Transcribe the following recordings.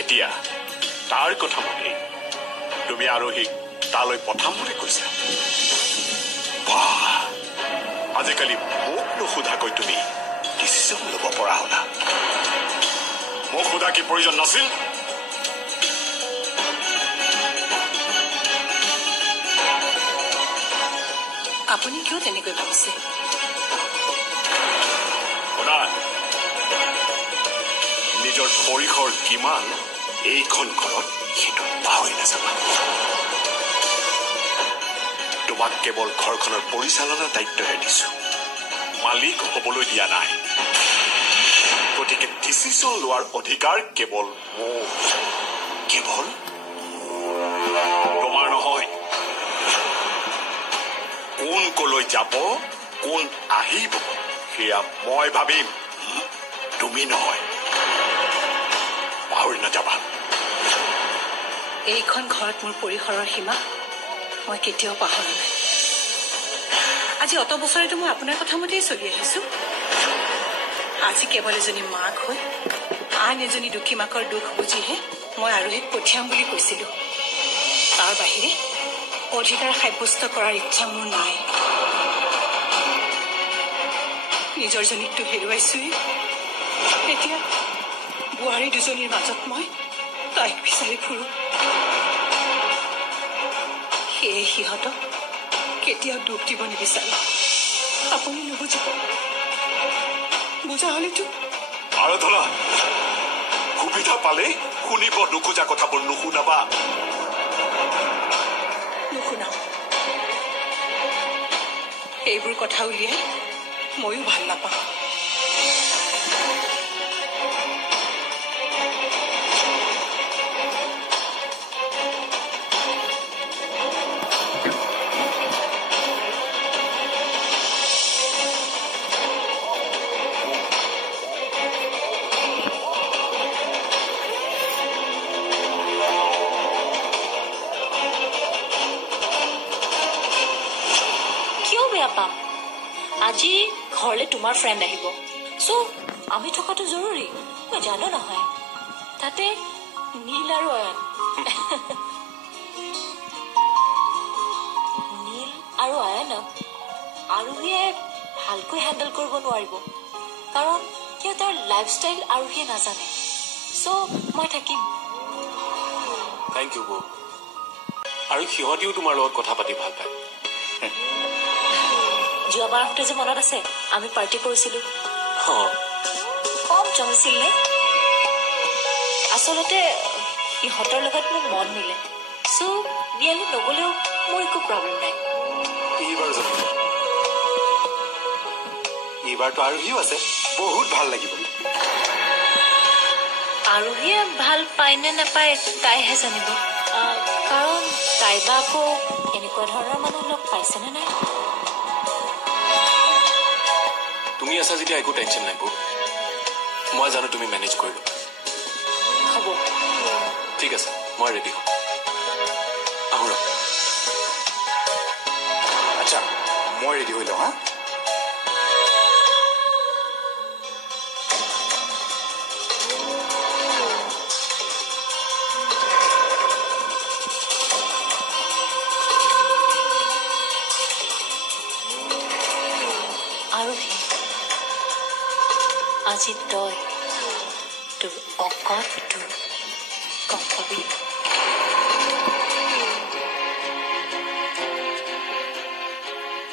এতিয়া তাৰ কথা মতে তুমি আৰোহীক তালৈ পঠাম বুলি কৈছা। আজিকালি মোক নুসুধাকৈ তুমি ডিচিশ্যন ল'ব পৰা হলা। মোক সোধা কি প্ৰয়োজন নাছিল? আপুনি কিয় তেনেকৈ ভাবিছে? শুনা, নিজৰ পৰিসৰ কিমান এইখন ঘৰত সেইটো পাহৰি নাযাবা। তোমাক কেৱল ঘৰখনৰ পৰিচালনাৰ দায়িত্বহে দিছো, মালিক হবলৈ দিয়া নাই। গতিকে ডিচিশ্যন লোৱাৰ অধিকাৰ কেৱল মোৰ, কেৱল তোমাৰ নহয়। কোন কলৈ যাব, কোন আহিব সেয়া মই ভাবিম, তুমি নহয়। পাহৰি নাযাবা। এইখন ঘৰত মোৰ পৰিসৰৰ সীমা মই কেতিয়াও পাহৰা নাই। আজি অত বছৰেতো মই আপোনাৰ কথা মতেই চলি আহিছো। আজি কেৱল এজনী মাক হৈ আন এজনী দুখী মাকৰ দুখ বুজিহে মই আৰোহীক পঠিয়াম বুলি কৈছিলো। তাৰ বাহিৰে অধিকাৰ সাব্যস্ত কৰাৰ ইচ্ছা মোৰ নাই। নিজৰ জনীকটো হেৰুৱাইছোৱেই, এতিয়া বোৱাৰী দুজনীৰ মাজত মই তাইক বিচাৰি ফুৰো। সেয়ে সিহঁতক কেতিয়াও দুখ দিব নিবিচাৰো। আপুনি নুবুজিব। বুজা হলেতো আৰাধনা, সুবিধা পালে শুনিব নোখোজা কথাবোৰ নুশুনাবা। নুশুনাও। এইবোৰ কথা উলিয়াই ময়ো ভাল নাপাওঁ। আজি ঘৰলে তোমাৰ ফ্ৰেণ্ড আহিব, চ' আমি থকাটো জৰুৰী। মই জানো নহয়, তাতে নীল আৰু অয়ন। নীল আৰু অয়নক আৰোহীয়ে ভালকৈ হেণ্ডেল কৰিব নোৱাৰিব, কাৰণ সিহঁতৰ লাইফষ্টাইল আৰোহীয়ে নাজানে। চ' মই থাকিম। থেংক ইউ বৌ। আৰু সিহঁতিও তোমাৰ লগত কথা পাতি ভাল পায়। যোৱাবাৰ আহোঁতে যে মনত আছে আমি পাৰ্টি কৰিছিলো, কম জমিছিল নে? আচলতে সিহঁতৰ লগত মোৰ মন মিলে, চ' বিয়ালৈ নগলেও মোৰ একো প্ৰব্লেম নাই। এইবাৰতো আৰোহীও আছে, বহুত ভাল লাগিব। আৰোহীয়ে ভাল পায় নে নাপায় তাইহে জানিব, কাৰণ তাই বা আকৌ এনেকুৱা ধৰণৰ মানুহ লগ পাইছেনে নাই। তুমি আছা যেতিয়া একো টেনশ্যন নাই বৌ, মই জানো তুমি মেনেজ কৰিবা। হ'ব, ঠিক আছে, মই ৰেডি হম। আহোঁ ৰ। আচ্ছা, মই ৰেডি হৈ লওঁ। হা, আজি তই তোৰ অকটো গম পাবি।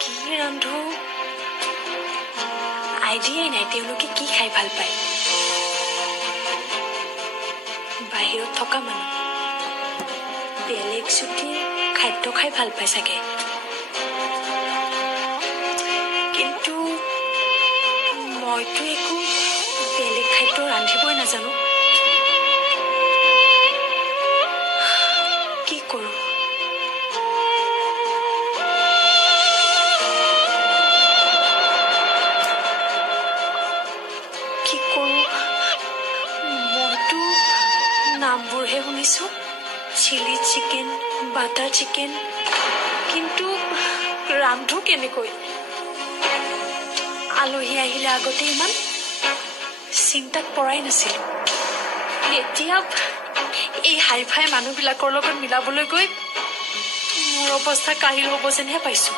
কি ৰান্ধো আইডিয়াই নাই তেওঁলোকে কি খাই ভাল পায়। বাহিৰত থকা মানুহ বেলেগ চুটিৰ খাদ্য খাই ভাল পায় চাগে, কিন্তু মইতো একো বেলেগ খাদ্য ৰান্ধিবই নাজানো। কি কৰো? মইতো নামবোৰহে শুনিছো, চিলি চিকেন, বাটাৰ চিকেন, কিন্তু ৰান্ধো কেনেকৈ? আলহী আহিলে আগতে ইমান চিন্তাত পৰাই নাছিলো, এতিয়া এই হাইফাই মানুহবিলাকৰ লগত মিলাবলৈ গৈ মোৰ অৱস্থা কাহিল হ'ব যেনহে পাইছো।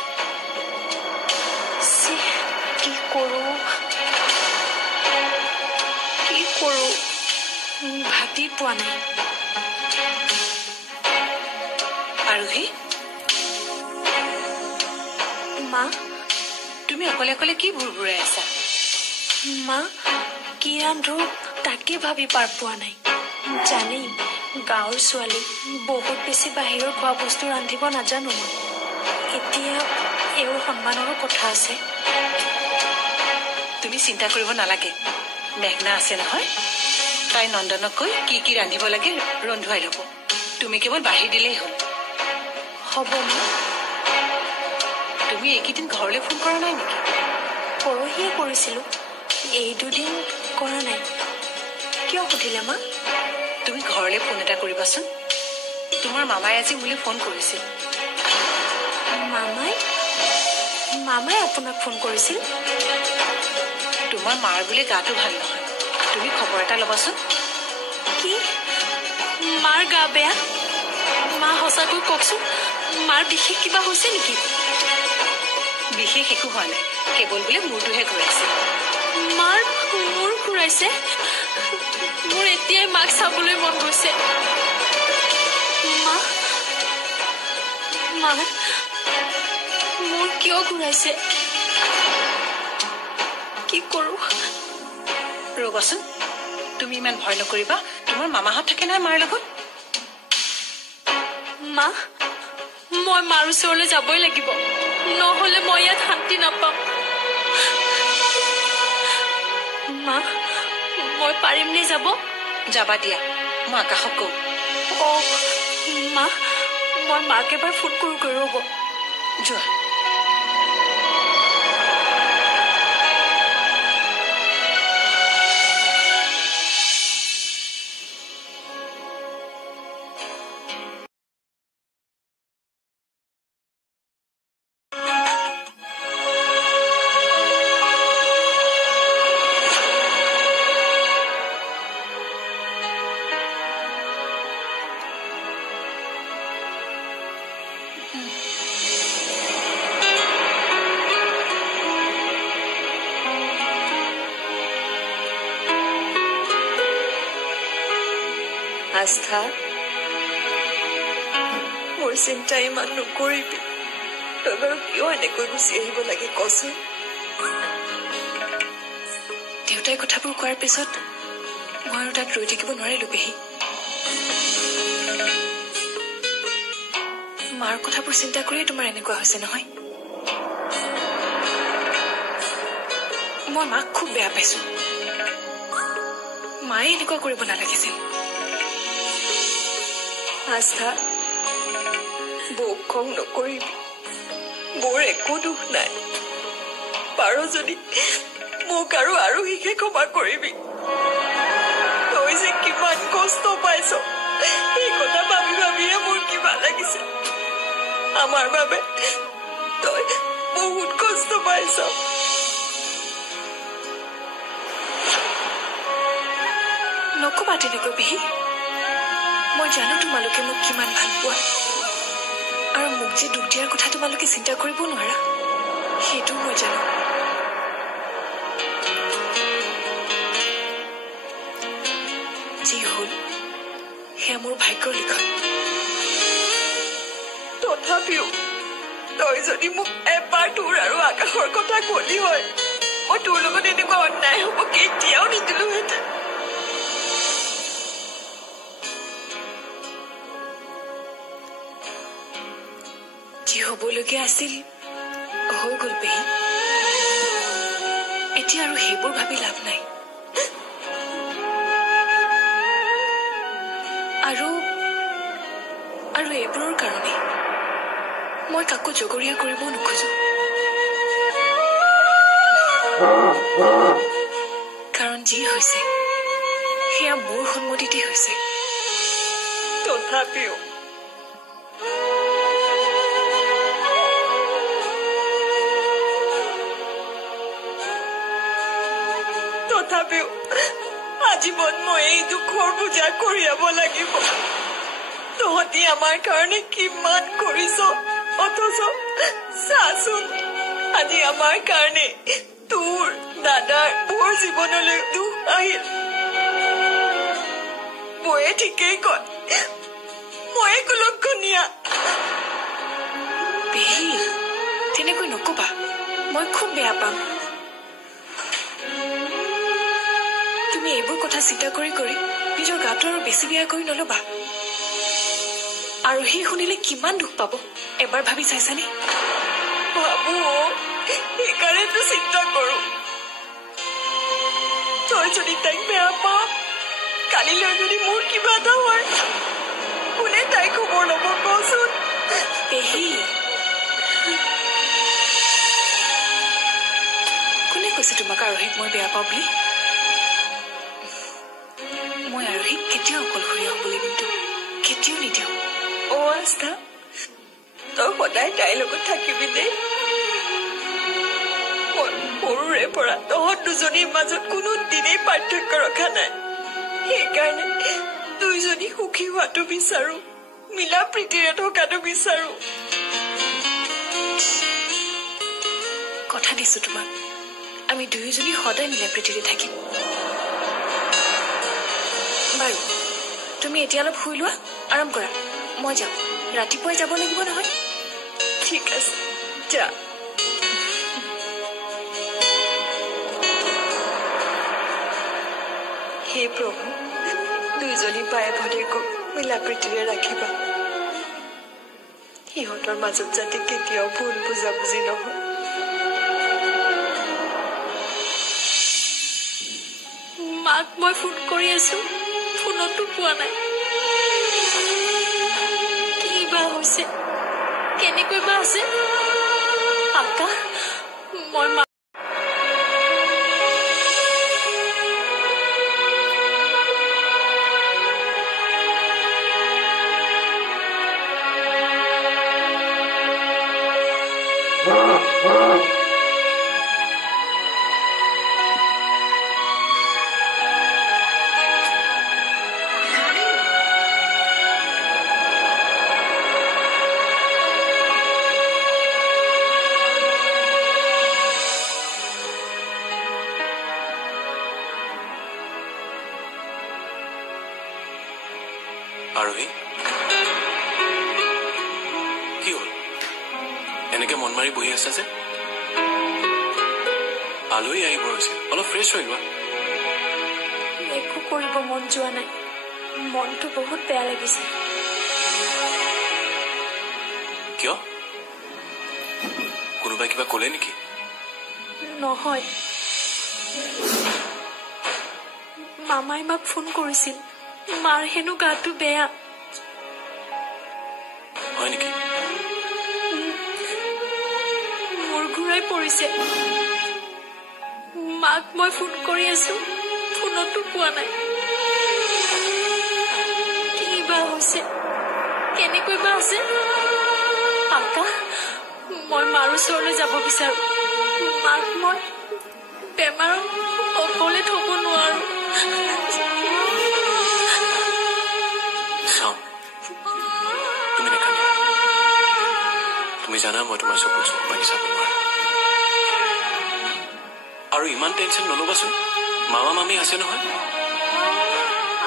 কি কৰো ভাবি পোৱা নাই। আৰোহী, মা, তুমি অকলে অকলে কি ভুৰভুৰাই আছা? মা, কি ৰান্ধো তাকে ভাবি পাৰ পোৱা নাই। জানেই গাঁৱৰ ছোৱালী বহুত বেছি বাহিৰৰ খোৱা বস্তু ৰান্ধিব নাজানো। মই এতিয়া এওঁৰ সন্মানৰো কথা আছে। তুমি চিন্তা কৰিব নালাগে, মেঘনা আছে নহয়। তাই নন্দনক কৈ কি ৰান্ধিব লাগে ৰন্ধুৱাই ল'ব। তুমি কেৱল বাঢ়ি দিলেই হ'ল। হ'ব মা। তুমি এইকেইদিন ঘৰলৈ ফোন কৰা নাই নেকি? পৰহিয়ে কৰিছিলো, এই দুদিন কৰা নাই। কিয় সুধিলে মা? তুমি ঘৰলৈ ফোন এটা কৰিবাচোন। তোমাৰ মামাই আজি মোলৈ ফোন কৰিছিল। মামাই আপোনাক ফোন কৰিছিল? তোমাৰ মাৰ বোলে গাটো ভাল নহয়, তুমি খবৰ এটা ল'বাচোন। কি? মাৰ গা বেয়া? মা সঁচাকৈ কওকচোন, মাৰ বিশেষ কিবা হৈছে নেকি? বিশেষ একো হোৱা নাই, কেৱল বোলে মূৰটোহে ঘূৰাইছে। মাৰ মূৰ ঘূৰাইছে? মোৰ এতিয়াই মাক চাবলৈ মন গৈছে। মা, মোৰ কিয় ঘূৰাইছে? কি কৰো? ৰ'বাচোন, তুমি ইমান ভয় নকৰিবা। তোমাৰ মামাহঁত থাকে নহয় মাৰ লগত। মা, মই মাৰ ওচৰলৈ যাবই লাগিব, নহলে মই ইয়াত শান্তি নাপাম। মা, মই পাৰিমনে যাব? যাবা দিয়া, মই আকাশক কওঁ। মা, মই মাক এবাৰ ফোন কৰোঁগৈ, ৰ'ব। যোৱা। আস্থা, মোৰ চিন্তা ইমান নকৰিবি। তই বাৰু কিয় এনেকৈ গুচি আহিব লাগে কচোন? দেউতাই কথাবোৰ কোৱাৰ পিছত মই আৰু তাত ৰৈ থাকিব নোৱাৰিলো পেহী। মাৰ কথাবোৰ চিন্তা কৰিয়ে তোমাৰ এনেকুৱা হৈছে নহয়। মই মাক খুব বেয়া পাইছো। মায়ে এনেকুৱা কৰিব নালাগিছিল। আস্থা, বৌক খং নকৰিবি। মোৰ একো দুখ নাই। পাৰ যদি মোক আৰু আৰোহীকে ক্ষমা কৰিবি। তই যে কিমান কষ্ট পাইছ, এই কথা ভাবি ভাবিয়ে মোৰ কিবা লাগিছে। আমাৰ বাবে তই বহুত কষ্ট পাইছ। নকবা তেনেকৈ পেহী। মই জানো তোমালোকে মোক কিমান ভাল পোৱা, আৰু মোক যে দুখ দিয়াৰ কথা তোমালোকে চিন্তা কৰিব নোৱাৰা, সেইটো মই জানো। যি হল সেয়া মোৰ ভাগ্যৰ লিখন। তথাপিও তই যদি মোক এবাৰ তোৰ আৰু আকাশৰ কথা কলি হয়, মই তোৰ লগত এনেকুৱা অন্যায় হব কেতিয়াও নিদিলোহেঁতেন। যি হবলগীয়া আছিল হৈ গল পেহী। এতিয়া আৰু সেইবোৰ ভাবি লাভ নাই। আৰু এইবোৰৰ কাৰণে মই কাকো জগৰীয়া কৰিবও নোখোজো। কাৰণ যি হৈছে সেয়া মোৰ সন্মতিতে হৈছে। তথাপিও আজীবন মই এই দুখৰ পূজা কৰিয়াব লাগিব তহঁতি আমাৰ কাৰণে কিমান কৰিছ অথচ চাচোন আজি আমাৰ কাৰণে তোৰ দাদাৰ মোৰ জীৱনলৈ দুখ আহিল ময়ে ঠিকেই কয় ময়ে কুলক্ষণীয়া পেহী তেনেকৈ নকবা মই খুব বেয়া পাম তুমি এইবোৰ কথা চিন্তা কৰি কৰি নিজৰ গাটো আৰু বেছি বেয়া কৰি নলবা আৰু সি শুনিলে কিমান দুখ পাব এবাৰ ভাবি চাইছানে ভাবো সেইকাৰণেতো চিন্তা কৰো তই যদি তাইক বেয়া পাৱ কালিলৈ যদি মোৰ কিবা এটা হয় কোনে তাইক খবৰ ল'ব কচোন পেহী কোনে কৈছে তোমাক আৰোহীক মই বেয়া পাওঁ বুলি মই আৰোহীক কেতিয়াও অকলশৰীয়া হ'বলৈ নিদিওঁ কেতিয়াও নিদিওঁ আস্থা তই সদায় তাইৰ লগত থাকিবি দেই সৰুৰে পৰা তহঁত দুজনীৰ মাজত কোনো দিনেই পাৰ্থক্য ৰখা নাই সেইকাৰণে দুইজনী সুখী হোৱাটো বিচাৰো মিলা প্ৰীতিৰে থকাটো বিচাৰো কথা দিছো তোমাক আমি দুয়োজনী সদায় মিলা প্ৰীতিৰে থাকিম বাৰু তুমি এতিয়া অলপ শুই লোৱা আৰাম কৰা মই যাওঁ ৰাতিপুৱাই যাব লাগিব নহয় ঠিক আছে যা হে প্ৰভু দুইজনী বায়ে ভনীয়েকক মিলা প্ৰীতিৰে ৰাখিবা সিহঁতৰ মাজত যাতে কেতিয়াও ভুল বুজাবুজি নহয় মাক মই ফোন কৰি আছো ফোনতো পোৱা নাই কি বা হৈছে কেনেকৈ বা আছে আকাশ মই আৰোহী কি হ'ল এনেকে মন মাৰি বহি আছা যে আলহী আহিব হৈছে অলপ ফ্ৰেছ হৈ লোৱা একো কৰিব মন যোৱা নাই মনটো বহুত বেয়া লাগিছে কিয় কোনোবাই কিবা ক'লে নেকি নহয় মামাই মাক ফোন কৰিছিল মাৰ হেনো গাটো বেয়া হয় নেকি মোৰ ঘূৰাই পৰিছে মাক মই ফোন কৰি আছো ফোনতো পোৱা নাই কি বা হৈছে কেনেকৈ বা আছে আকাশ মই মাৰ ওচৰলৈ যাব বিচাৰো মাক মই বেমাৰত অকলে থব নোৱাৰো তুমি নেকান্দিবা তুমি জানা মই তোমাৰ চকুত চকু পাই চাব নোৱাৰো আৰু ইমান টেনশ্যন নল'বাচোন মামা মামী আছে নহয়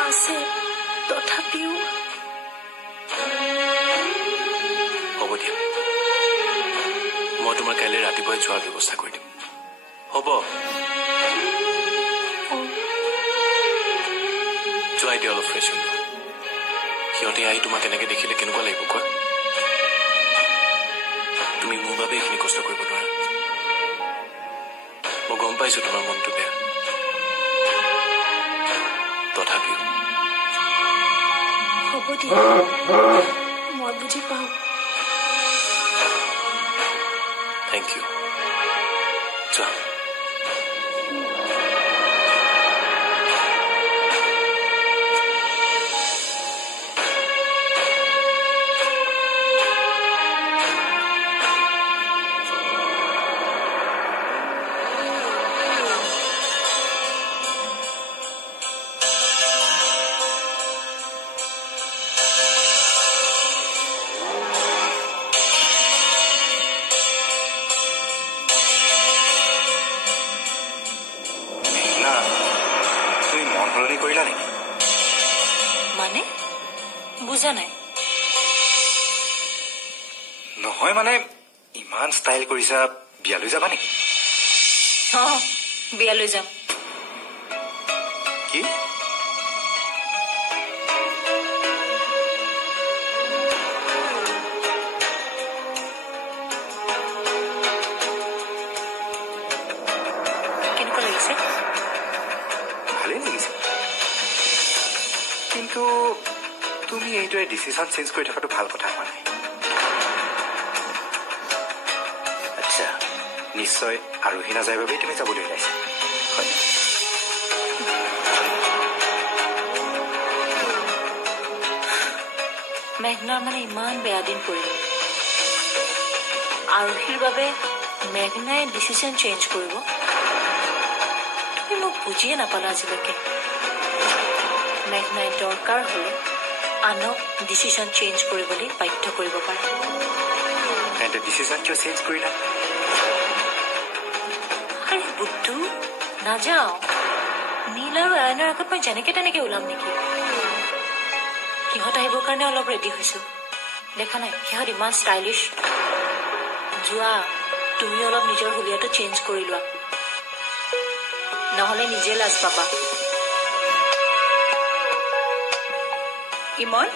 আছে তথাপিও হ'ব দিয়া মই তোমাৰ কাইলৈ ৰাতিপুৱাই যোৱাৰ ব্যৱস্থা কৰি দিম হ'ব যোৱাই দিয়া অলপ ফ্ৰেছ হৈ লোৱা সিহঁতে আহি তোমাক এনেকে দেখিলে কেনেকুৱা লাগিব কোৱা তুমি মোৰ বাবে এইখিনি কষ্ট কৰিব নোৱাৰা মই গম পাইছো তোমাৰ মনটো বেয়া তথাপিও হ'ব দিয়া মই বুজি পাওঁ থেংক ইউ যোৱা সলনি কৰিলা নেকি? মানে বুজা নাই। নহয় মানে ইমান ষ্টাইল কৰিছা, বিয়ালৈ যাবা নেকি? বিয়ালৈ যাম। কি? কেনেকুৱা লাগিছে? ভালেই লাগিছে, কিন্তু তুমি এইটোৱে ডিচিশ্যন চেঞ্জ কৰি থকাটো ভাল কথা হোৱা নাই। আচ্ছা, নিশ্চয় আৰোহী নাযায় বাবেই তুমি যাবলৈ ওলাইছা, হয়? মেঘনাৰ মানে ইমান বেয়া দিন পৰিল। আৰোহীৰ বাবে মেঘনাই ডিচিশ্যন চেঞ্জ কৰিব? তুমি মোক বুজিয়ে নাপালা আজিলৈকে। মেঘনাই দৰকাৰ হলে আনক ডিচিশ্যন চেঞ্জ কৰিবলৈ বাধ্য কৰিব পাৰে। তেন্তে ডিচিশ্যন কিয় চেঞ্জ কৰিলা? আৰে বুদ্ধু, নাযাওঁ। নীল আৰু আয়নৰ আগত মই যেনেকে তেনেকে ওলাম নেকি? সিহঁত আহিবৰ কাৰণে অলপ ৰেডি হৈছো। দেখা নাই সিহঁত ইমান ষ্টাইলিছ। যোৱা, তুমি অলপ নিজৰ হুলিয়াটো চেঞ্জ কৰি লোৱা, নহলে নিজে লাজ পাবা। ইমন